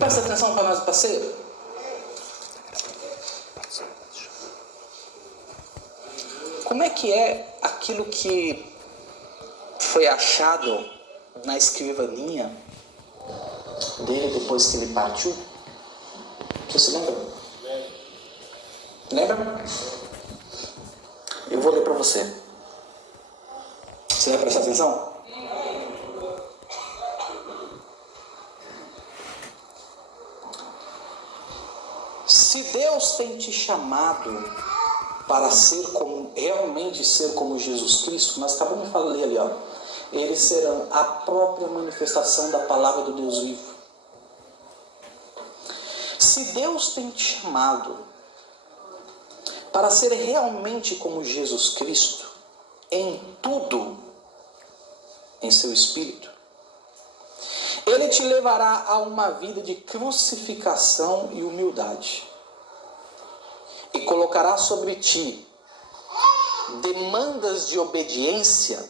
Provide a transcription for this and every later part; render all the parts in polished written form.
Presta atenção para nós, parceiro. Como é que é aquilo que foi achado na escrivaninha dele depois que ele partiu? Você se lembra? Lembra? Eu vou ler para você. Você vai prestar atenção? Se Deus tem te chamado para realmente ser como Jesus Cristo, nós acabamos de ler ali, ó. Eles serão a própria manifestação da palavra do Deus vivo. Se Deus tem te chamado para ser realmente como Jesus Cristo, em tudo, em seu espírito, Ele te levará a uma vida de crucificação e humildade. E colocará sobre ti demandas de obediência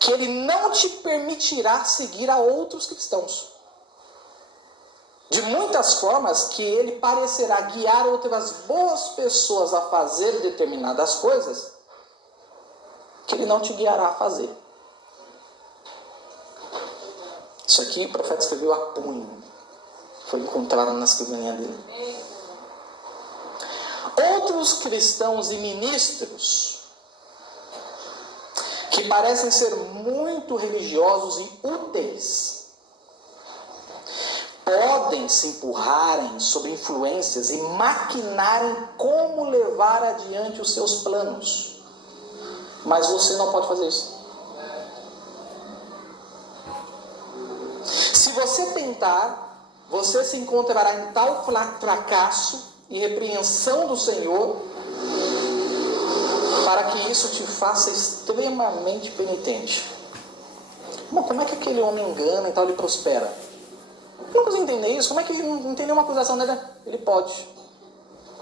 que Ele não te permitirá seguir a outros cristãos. De muitas formas que Ele parecerá guiar outras boas pessoas a fazer determinadas coisas que Ele não te guiará a fazer. Isso aqui o profeta escreveu a punho. Foi encontrado na escrivaninha dele. Outros cristãos e ministros que parecem ser muito religiosos e úteis podem se empurrarem sob influências e maquinarem como levar adiante os seus planos. Mas você não pode fazer isso. Se você tentar, você se encontrará em tal fracasso e repreensão do Senhor, para que isso te faça extremamente penitente. Bom, como é que aquele homem engana e tal, ele prospera? Eu não consigo entender isso. Como é que ele não tem nenhuma acusação dele? Ele pode.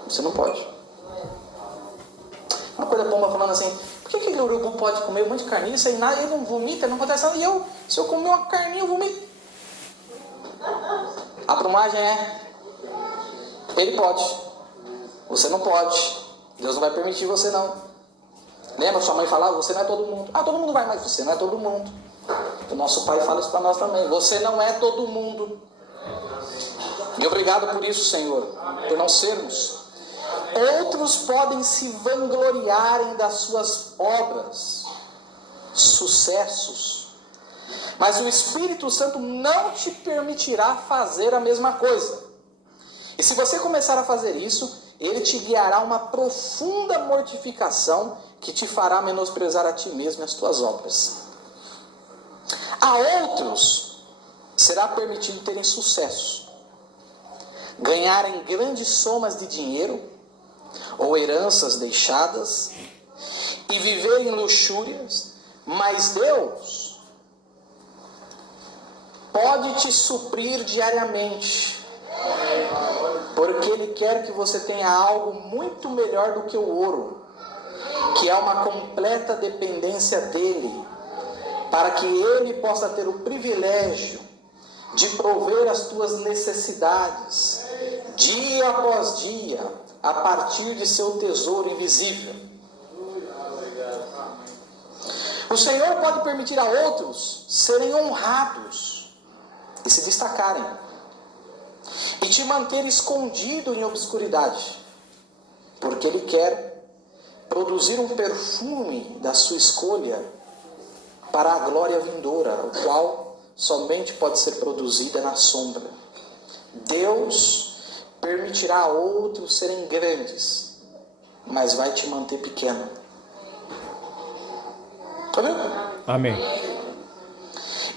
Você não pode. Uma coisa bomba falando assim, por que aquele urubu pode comer um monte de carniça e nada, ele não vomita, não acontece nada, e se eu comer uma carninha, eu vomito? A plumagem é, ele pode, você não pode, Deus não vai permitir você não. Lembra, sua mãe falava, você não é todo mundo. Todo mundo vai, mas você não é todo mundo. O nosso pai fala isso para nós também, você não é todo mundo. E obrigado por isso, Senhor, por não sermos. Outros podem se vangloriarem das suas obras, sucessos, mas o Espírito Santo não te permitirá fazer a mesma coisa. E se você começar a fazer isso, Ele te guiará a uma profunda mortificação que te fará menosprezar a ti mesmo e as tuas obras. A outros será permitido terem sucesso, ganharem grandes somas de dinheiro ou heranças deixadas e viverem luxúrias, mas Deus pode te suprir diariamente, porque Ele quer que você tenha algo muito melhor do que o ouro, que é uma completa dependência dEle, para que Ele possa ter o privilégio de prover as tuas necessidades, dia após dia, a partir de seu tesouro invisível. O Senhor pode permitir a outros serem honrados e se destacarem, e te manter escondido em obscuridade, porque Ele quer produzir um perfume da sua escolha para a glória vindoura, o qual somente pode ser produzida na sombra. Deus permitirá a outros serem grandes, mas vai te manter pequeno. Tá vendo? Amém.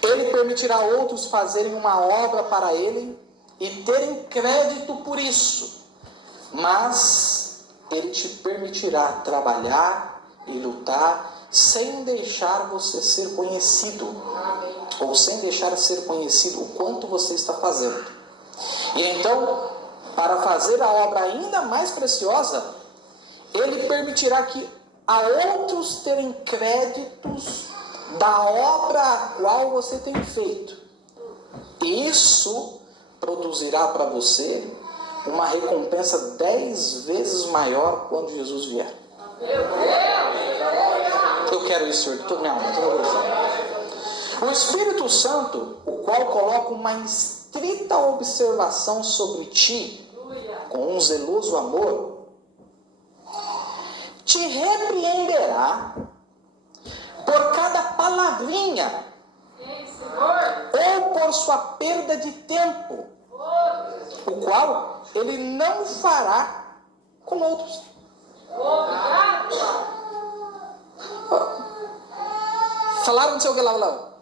Ele permitirá a outros fazerem uma obra para Ele e terem crédito por isso, mas Ele te permitirá trabalhar e lutar sem deixar você ser conhecido, ou sem deixar ser conhecido o quanto você está fazendo. E então, para fazer a obra ainda mais preciosa, Ele permitirá que a outros terem créditos da obra a qual você tem feito. E isso produzirá para você uma recompensa 10 vezes maior quando Jesus vier. Eu quero isso, Senhor, de toda minha alma, de todo meu coração. O Espírito Santo, o qual coloca uma estrita observação sobre ti, com um zeloso amor, te repreenderá por cada palavrinha, ou por sua perda de tempo, o qual ele não fará com outros. Falaram não sei o que lá.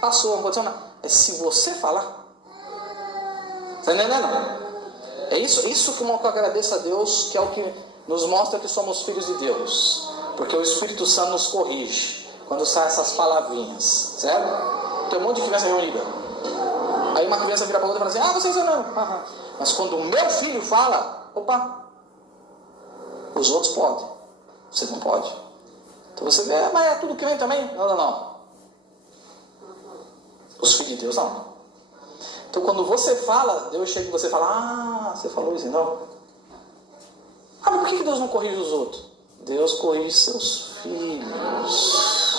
Passou, não aconteceu nada. É se você falar. Está entendendo? É isso que eu agradeço a Deus, que é o que nos mostra que somos filhos de Deus. Porque o Espírito Santo nos corrige quando saem essas palavrinhas. Certo? Tem um monte de criança reunida. Aí uma criança vira para outra e fala assim: vocês não. Mas quando o meu filho fala, opa, os outros podem. Você não pode. Então você vê, mas é tudo crente também? Não. Os filhos de Deus não. Então quando você fala, Deus chega e você fala: você falou isso, não? Mas por que Deus não corrige os outros? Deus corrige seus filhos.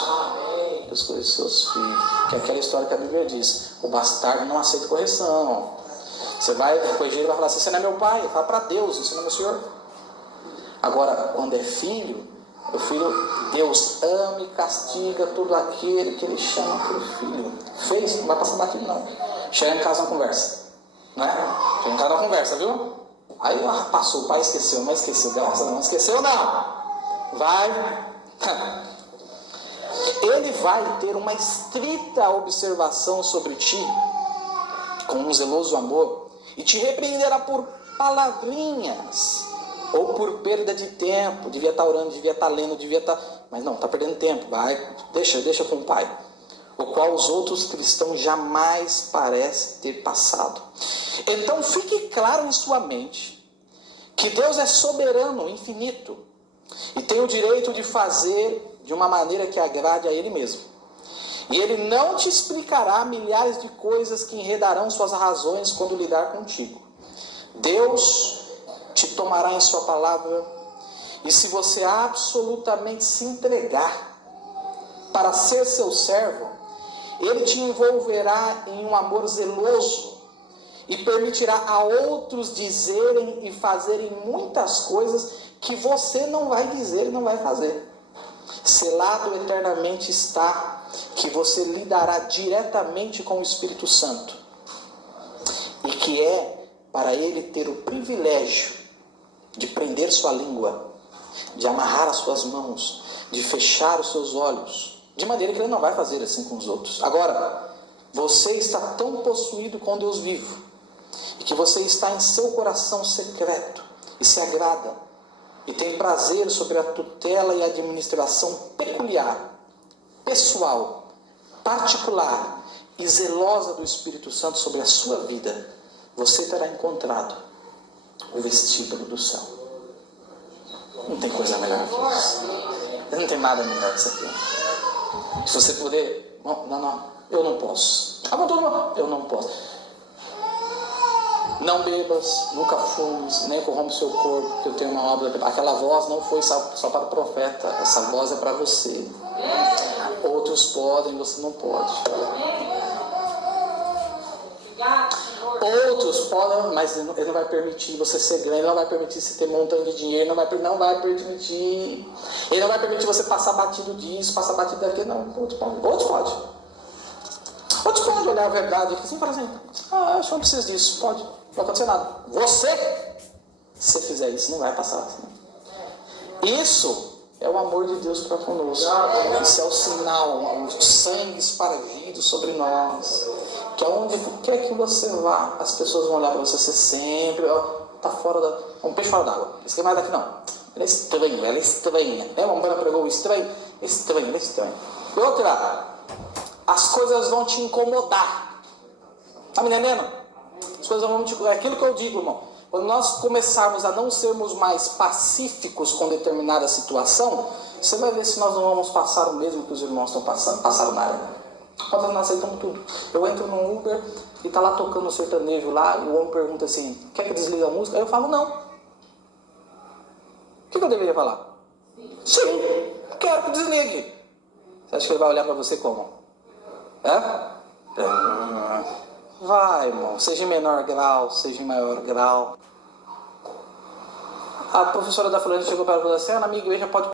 Deus corrige seus filhos. Que é aquela história que a Bíblia diz: o bastardo não aceita correção. Você vai corrigir, ele vai falar assim: você não é meu pai. Fala para Deus, você não é meu Senhor. Agora, quando é filho, o filho, Deus ama e castiga todo aquele que ele chama por filho. Fez, não vai passar batido não. Chega em casa na conversa. Não é? Chega em casa na conversa, viu? Aí passou, o pai esqueceu, não esqueceu, graças a Deus, não esqueceu não. Vai. Ele vai ter uma estrita observação sobre ti, com um zeloso amor, e te repreenderá por palavrinhas, ou por perda de tempo. Devia estar orando, devia estar lendo, devia estar... Mas não, está perdendo tempo, vai, deixa com o pai. O qual os outros cristãos jamais parecem ter passado. Então fique claro em sua mente que Deus é soberano, infinito, e tem o direito de fazer de uma maneira que agrade a Ele mesmo. E Ele não te explicará milhares de coisas que enredarão suas razões quando lidar contigo. Deus te tomará em sua palavra, e se você absolutamente se entregar para ser seu servo, Ele te envolverá em um amor zeloso e permitirá a outros dizerem e fazerem muitas coisas que você não vai dizer e não vai fazer. Selado eternamente está que você lidará diretamente com o Espírito Santo, e que é para Ele ter o privilégio de prender sua língua, de amarrar as suas mãos, de fechar os seus olhos, de maneira que Ele não vai fazer assim com os outros. Agora, você está tão possuído com Deus vivo, e que você está em seu coração secreto, e se agrada, e tem prazer sobre a tutela e administração peculiar, pessoal, particular e zelosa do Espírito Santo sobre a sua vida, você terá encontrado o vestíbulo do céu. Não tem coisa melhor que isso. Não tem nada melhor que isso aqui. Se você puder... Não, eu não posso. Eu não posso. Não bebas, nunca fumes, nem corrompe o seu corpo, que eu tenho uma obra... Aquela voz não foi só para o profeta, essa voz é para você. Outros podem, você não pode. Outros podem, mas Ele não vai permitir você ser grande, Ele não vai permitir você ter um montão de dinheiro, não vai permitir. Ele não vai permitir você passar batido disso, passar batido daquilo, não. Outros podem. Outros podem olhar a verdade e assim, por exemplo, acho que não preciso disso, pode, não vai acontecer nada. Você, se fizer isso, não vai passar assim. Isso é o amor de Deus para conosco. Isso é o sinal, o sangue espargido sobre nós. Que aonde quer que você vá, as pessoas vão olhar para você sempre, tá fora da... Um peixe fora d'água. Isso aqui é mais daqui não. Ela é estranha. Né? Uma banda pregou estranho. Estranho. E outra, as coisas vão te incomodar. Tá me entendendo? As coisas vão te... É aquilo que eu digo, irmão. Quando nós começarmos a não sermos mais pacíficos com determinada situação, você vai ver se nós não vamos passar o mesmo que os irmãos passaram na área. Nós não aceitamos tudo. Eu entro no Uber e tá lá tocando o sertanejo lá, e o homem pergunta assim, quer que desligue a música? Aí eu falo, não. O que eu deveria falar? Sim, quero que desligue. Você acha que ele vai olhar para você como? Vai, irmão, seja em menor grau, seja em maior grau. A professora da fulana chegou para ela e falou assim, na minha igreja pode